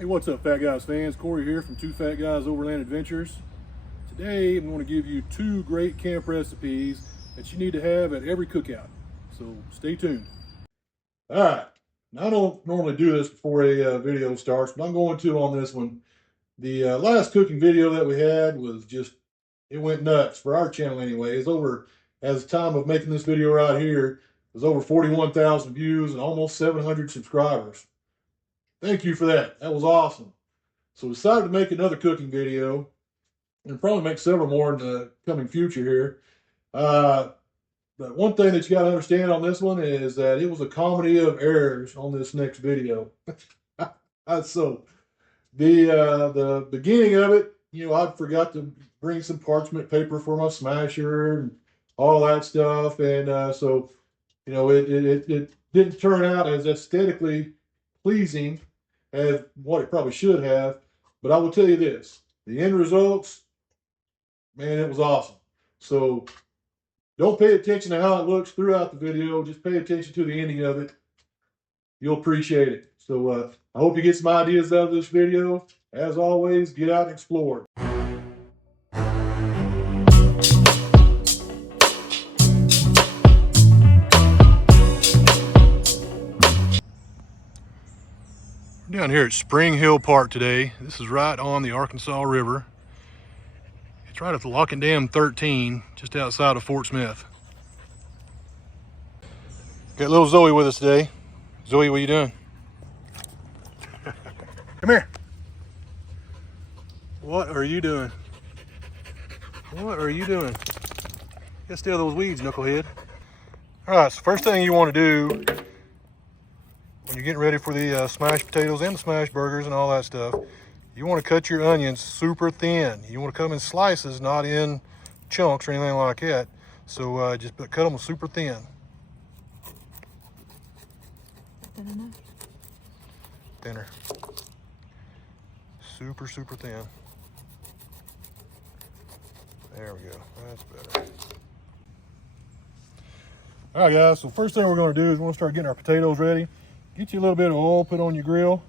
Hey, what's up, Fat Guys fans? Corey here from Two Fat Guys Overland Adventures. Today I'm going to give you two great camp recipes that you need to have at every cookout. So stay tuned. All right, now I don't normally do this before a video starts, but I'm going to on this one. The last cooking video that we had was just, it went nuts for our channel anyway. It's over, as the time of making this video right here, it was over 41,000 views and almost 700 subscribers. Thank you for that. That was awesome. So we decided to make another cooking video and probably make several more in the coming future here. But one thing that you got to understand on this one is that it was a comedy of errors on this next video. So the beginning of it, I forgot to bring some parchment paper for my smasher and all that stuff. And so, it didn't turn out as aesthetically pleasing as what it probably should have. But I will tell you this, the end results, man, it was awesome. So don't pay attention to how it looks throughout the video. Just pay attention to the ending of it. You'll appreciate it. So I hope you get some ideas out of this video. As always, get out and explore. Down here at Spring Hill Park today. This is right on the Arkansas River. It's right at the Lock and Dam 13, just outside of Fort Smith. Got little Zoe with us today. Zoe, what are you doing? Come here. What are you doing? What are you doing? Get still those weeds, knucklehead. All right, so first thing you want to do when you're getting ready for the smashed potatoes and the smashed burgers and all that stuff, you want to cut your onions super thin. You want to cut them in slices, not in chunks or anything like that. So just cut them super thin. Thinner. Super thin. There we go. That's better. All right, guys. So first thing we're going to do is we're going to start getting our potatoes ready. Get you a little bit of oil, put on your grill.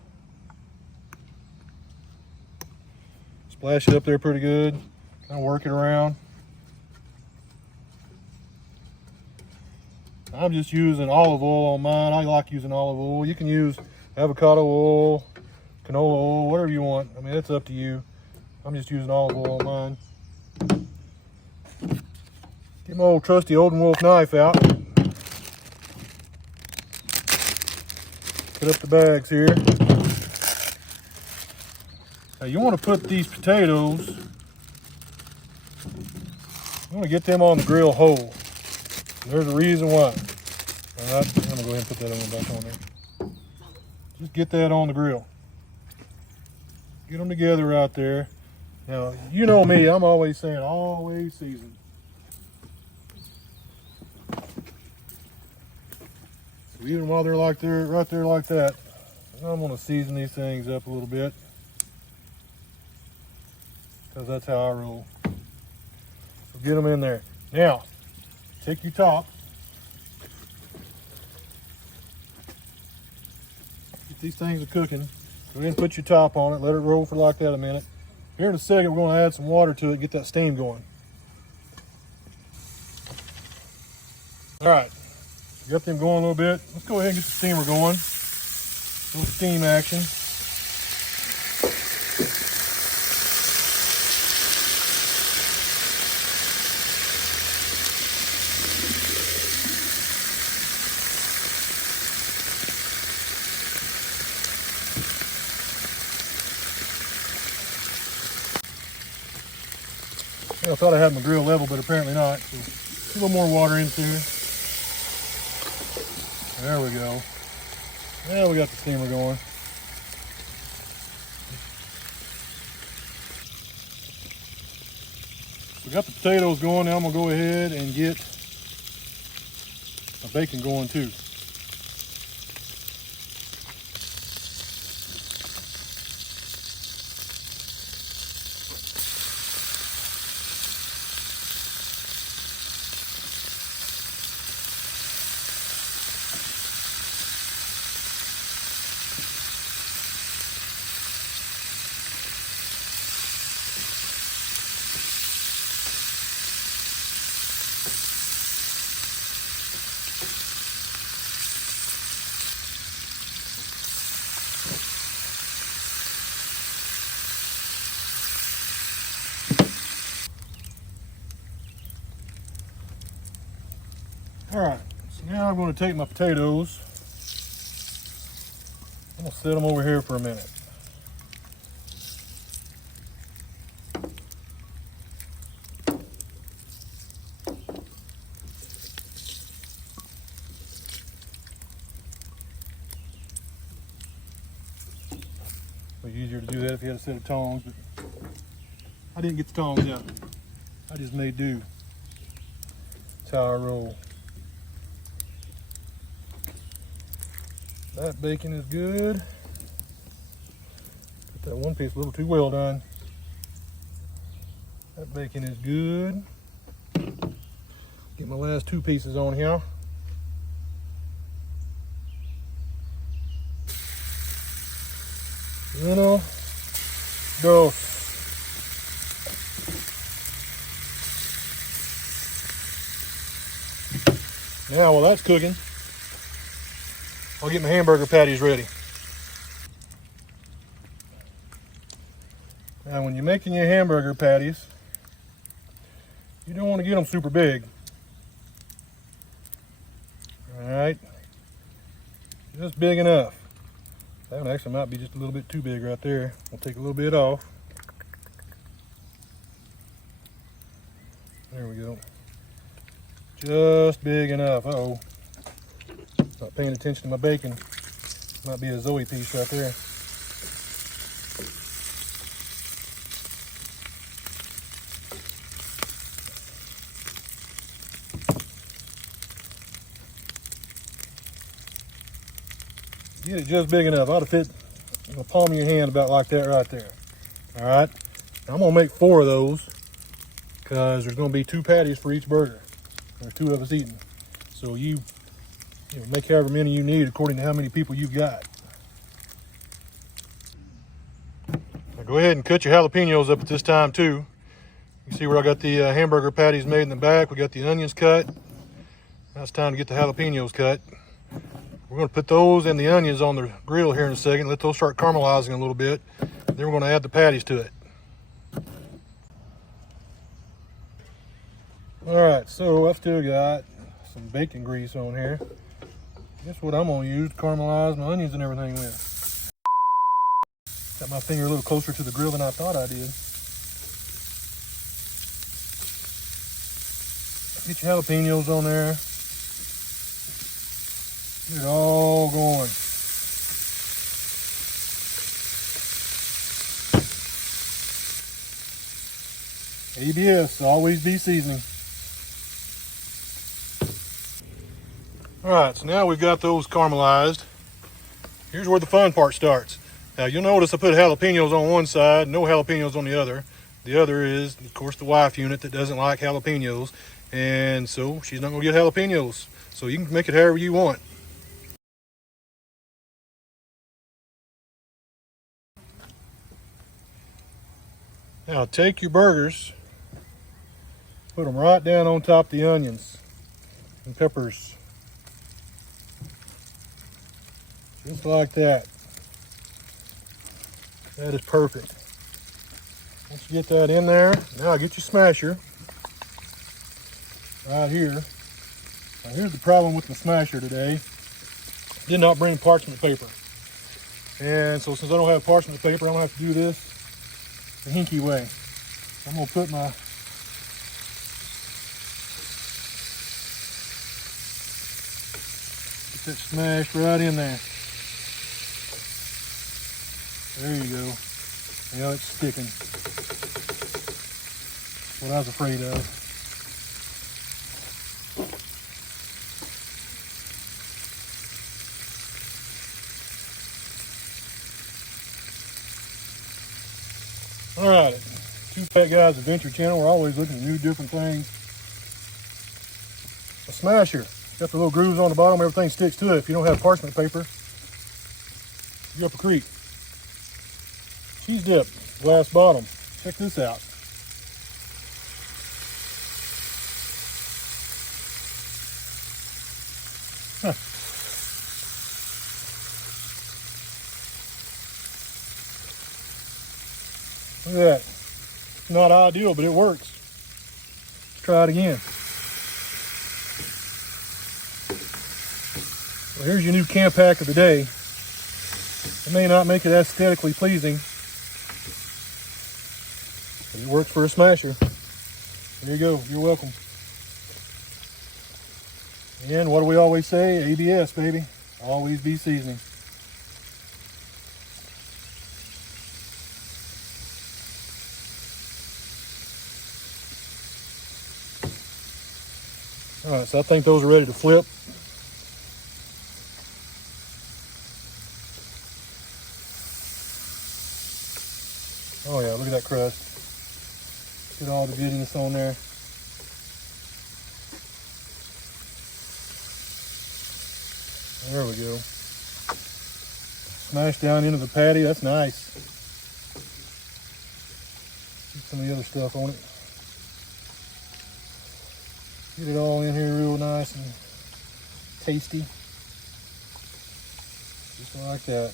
Splash it up there pretty good. Kind of work it around. I'm just using olive oil on mine. I like using olive oil. You can use avocado oil, canola oil, whatever you want. I mean, it's up to you. I'm just using olive oil on mine. Get my old trusty Olden Wolf knife out. Put up the bags here. Now you want to put these potatoes, you want to get them on the grill whole. There's a reason why. All right, I'm gonna go ahead and put that one back on there. Just get that on the grill. Get them together right there. Now, you know me, I'm always saying, always season. So even while they're right there like that, I'm gonna season these things up a little bit, because that's how I roll. So get them in there. Now, take your top. Get these things cooking. Go ahead and put your top on it. Let it roll for like that a minute. Here in a second, we're going to add some water to it, get that steam going. All right, got them going a little bit. Let's go ahead and get the steamer going. A little steam action. I thought I had my grill level, but apparently not. So a little more water into here. There we go. Now we got the steamer going. We got the potatoes going. Now I'm gonna go ahead and get my bacon going too. All right, so now I'm going to take my potatoes. I'm going to set them over here for a minute. It was easier to do that if you had a set of tongs, but I didn't get the tongs out. I just made do. That's how I roll. That bacon is good. Got that one piece a little too well done. That bacon is good. Get my last two pieces on here. Uno, dos. Now while that's cooking, I'll get my hamburger patties ready. Now when you're making your hamburger patties, you don't want to get them super big. All right, just big enough. That one actually might be just a little bit too big right there. We'll take a little bit off. There we go. Just big enough. Uh-oh. Not paying attention to my bacon. Might be a Zoe piece right there. Get it just big enough. Ought to fit in the palm of your hand about like that right there. All right. Now I'm gonna make 4 of those because there's gonna be 2 patties for each burger. There's 2 of us eating. So you make however many you need according to how many people you've got. Now go ahead and cut your jalapenos up at this time too. You see where I got the hamburger patties made in the back. We got the onions cut. Now it's time to get the jalapenos cut. We're going to put those and the onions on the grill here in a second. Let those start caramelizing a little bit. Then we're going to add the patties to it. All right, so I've still got some bacon grease on here. Guess what I'm going to use to caramelize my onions and everything with. Got my finger a little closer to the grill than I thought I did. Get your jalapenos on there. Get it all going. ABS, always be seasoning. All right, so now we've got those caramelized. Here's where the fun part starts. Now you'll notice I put jalapenos on one side, no jalapenos on the other. The other is, of course, the wife unit that doesn't like jalapenos, and so she's not gonna get jalapenos. So you can make it however you want. Now take your burgers, put them right down on top of the onions and peppers. Just like that. That is perfect. Once you get that in there, now get your smasher right here. Now here's the problem with the smasher today. Did not bring parchment paper. And so since I don't have parchment paper, I'm gonna have to do this the hinky way. I'm gonna put my get that smashed right in there. There you go. Yeah, it's sticking. That's what I was afraid of. All right, Two Fat Guys Adventure Channel. We're always looking at new different things. A smasher. Got the little grooves on the bottom. Everything sticks to it. If you don't have parchment paper, you're up a creek. Cheese dip, glass bottom. Check this out. Huh. Look at that. It's not ideal, but it works. Let's try it again. So here's your new camp hack of the day. It may not make it aesthetically pleasing, but it works for a smasher. There you go, you're welcome. And what do we always say? ABS, baby. Always be seasoning. All right, so I think those are ready to flip. Oh yeah, look at that crust. Get all the goodness on there. There we go. Smash down into the patty, that's nice. Get some of the other stuff on it. Get it all in here real nice and tasty. Just like that.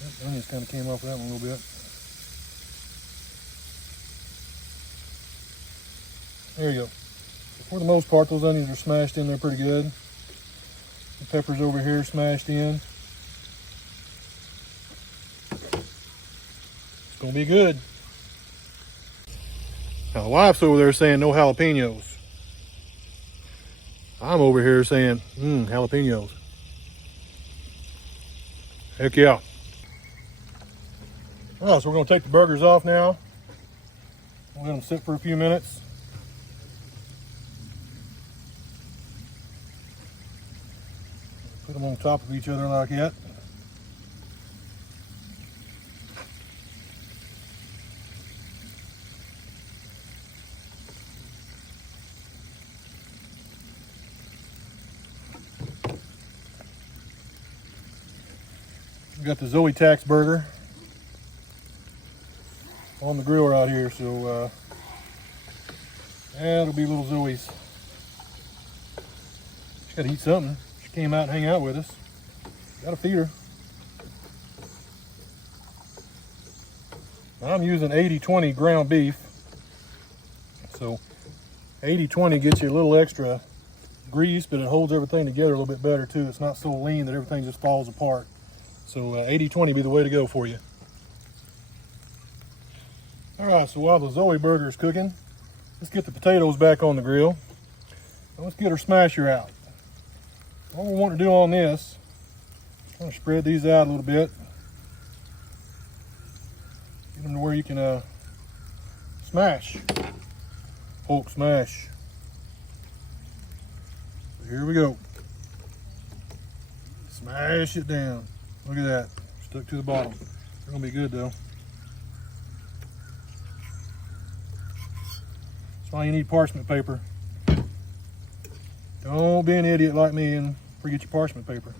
That onions kind of came off that one a little bit. There you go. For the most part, those onions are smashed in there pretty good. The peppers over here smashed in. It's gonna be good. Now the wife's over there saying no jalapenos. I'm over here saying, jalapenos. Heck yeah. All right, so we're gonna take the burgers off now. We'll let them sit for a few minutes. Put them on top of each other like that. We got the Zoe Tax burger on the grill right here, so it'll be little Zoe's. She's got to eat something. She came out and hang out with us. Got to feed her. Now I'm using 80-20 ground beef. So 80-20 gets you a little extra grease, but it holds everything together a little bit better too. It's not so lean that everything just falls apart. So 80-20 be the way to go for you. All right, so while the Zoe burger is cooking, let's get the potatoes back on the grill. And let's get our smasher out. What we want to do on this, I'm going to spread these out a little bit. Get them to where you can smash. Hulk smash. So here we go. Smash it down. Look at that. Stuck to the bottom. They're going to be good though. That's why you need parchment paper. Don't be an idiot like me and forget your parchment paper.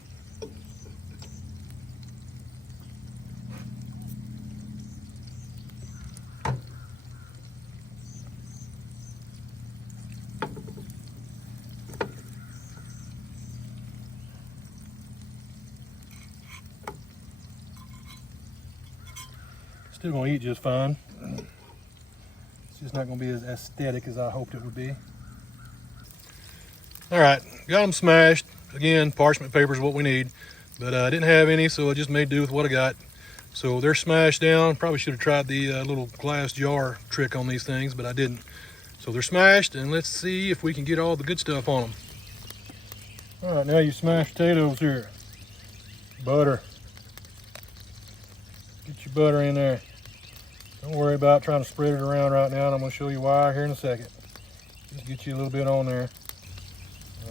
Still gonna eat just fine. It's just not gonna be as aesthetic as I hoped it would be. All right, got them smashed. Again, parchment paper is what we need, but I didn't have any, so I just made do with what I got. So they're smashed down. Probably should have tried the little glass jar trick on these things, but I didn't. So they're smashed, and let's see if we can get all the good stuff on them. All right, now you smashed potatoes here. Butter. Get your butter in there. Don't worry about trying to spread it around right now, and I'm going to show you why here in a second. Just get you a little bit on there.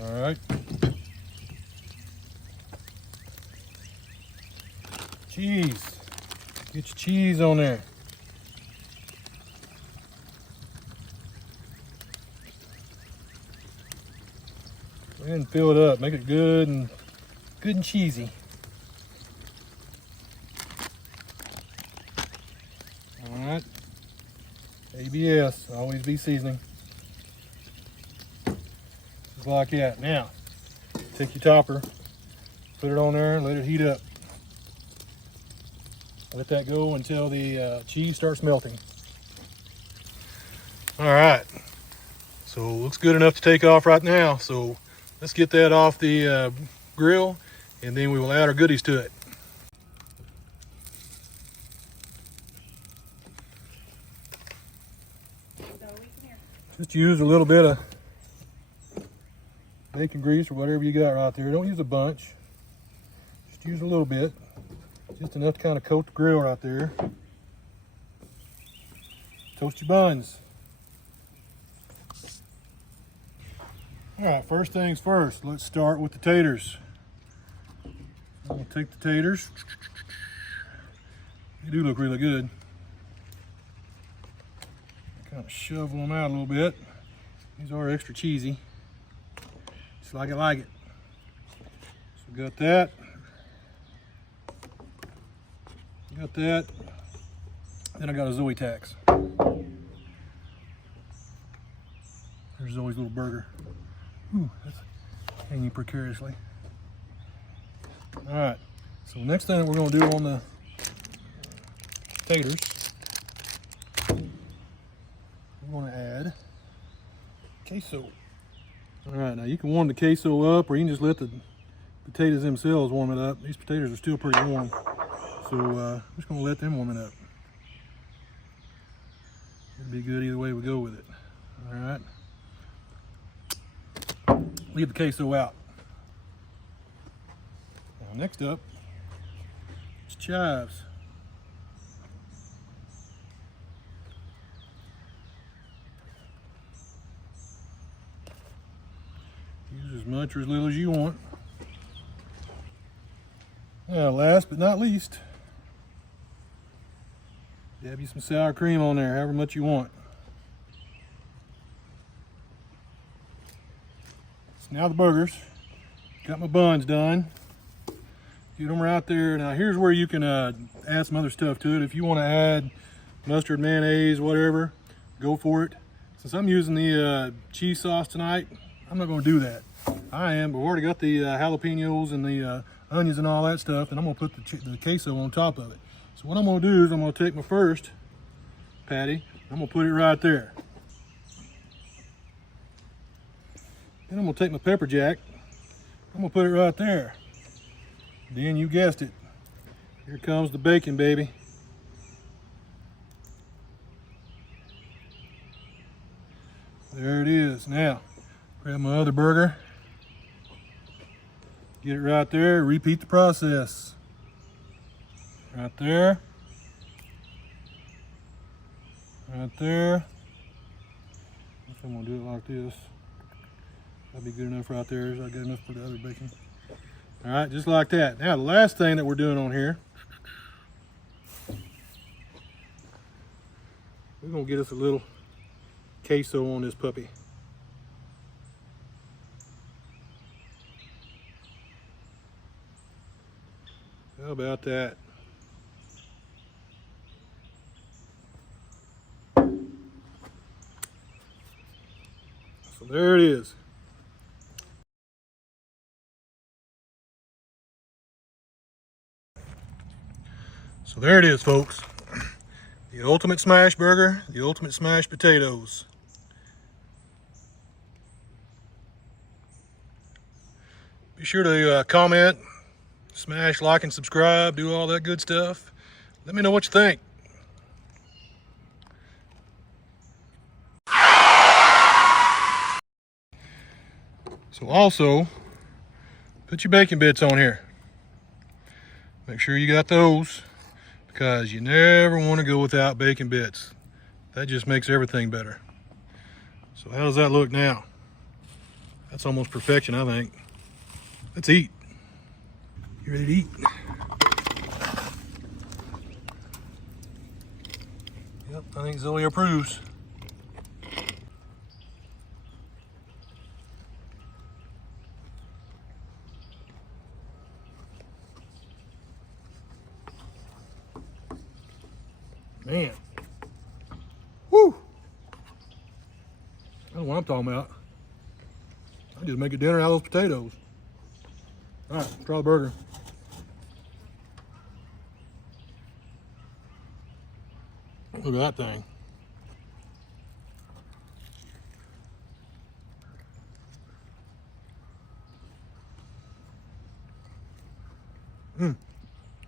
All right. Cheese. Get your cheese on there. Go ahead and fill it up. Make it good and cheesy. All right. ABS. Always be seasoning. Just like that. Now, take your topper, put it on there, and let it heat up. Let that go until the cheese starts melting. All right. So So looks good enough to take off right now. So let's get that off the grill, and then we will add our goodies to it. Just use a little bit of bacon grease or whatever you got right there. Don't use a bunch. Just use a little bit. Just enough to kind of coat the grill right there. Toast your buns. All right, first things first, let's start with the taters. I'm gonna take the taters. They do look really good. Kind of shovel them out a little bit. These are extra cheesy. Just like it. So we got that. Got that. Then I got a Zoe tax. There's Zoe's little burger. Ooh, that's hanging precariously. All right. So next thing that we're going to do on the taters, we're going to add queso. All right. Now you can warm the queso up, or you can just let the potatoes themselves warm it up. These potatoes are still pretty warm, so I'm just going to let them warm it up. It'll be good either way we go with it. All right. Leave the queso out. Now next up, it's chives. Use as much or as little as you want. Now last but not least, dab you some sour cream on there, however much you want. Now the burgers. Got my buns done. Get them right there. Now here's where you can add some other stuff to it. If you want to add mustard, mayonnaise, whatever, go for it. Since I'm using the cheese sauce tonight, I'm not going to do that. I am, but we've already got the jalapenos and the onions and all that stuff, and I'm going to put the queso on top of it. So what I'm going to do is I'm going to take my first patty, I'm going to put it right there. Then I'm going to take my pepper jack, I'm going to put it right there. Then you guessed it, here comes the bacon, baby. There it is. Now, grab my other burger, get it right there, repeat the process. Right there. Right there. I'm going to do it like this. That'd be good enough right there. I got enough for the other bacon. All right, just like that. Now the last thing that we're doing on here, we're gonna get us a little queso on this puppy. How about that? So there it is. So there it is, folks. The ultimate smash burger, the ultimate smash potatoes. Be sure to comment, smash, like, and subscribe, do all that good stuff. Let me know what you think. So also, put your bacon bits on here. Make sure you got those, because you never want to go without bacon bits. That just makes everything better. So how does that look now? That's almost perfection, I think. Let's eat. You ready to eat? Yep, I think Zoe approves. Man. Woo! That's what I'm talking about. I just make a dinner out of those potatoes. All right, try the burger. Look at that thing.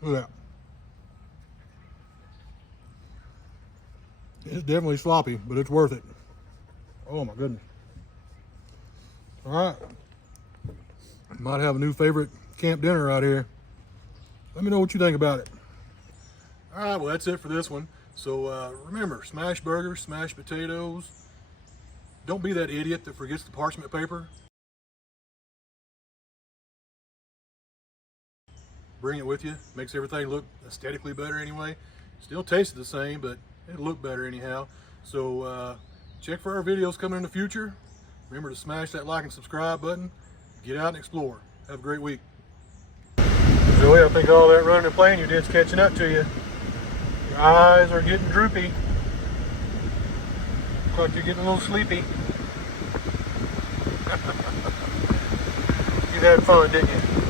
Look at that. It's definitely sloppy, but it's worth it. Oh my goodness. All right. Might have a new favorite camp dinner out here. Let me know what you think about it. All right, well, that's it for this one. So remember, smash burgers, smash potatoes. Don't be that idiot that forgets the parchment paper. Bring it with you. Makes everything look aesthetically better anyway. Still tastes the same, but it'll look better anyhow. So check for our videos coming in the future. Remember to smash that like and subscribe button. Get out and explore. Have a great week. Joey, I think all that running and playing you did's catching up to you. Your eyes are getting droopy. Looks like you're getting a little sleepy. You had fun, didn't you?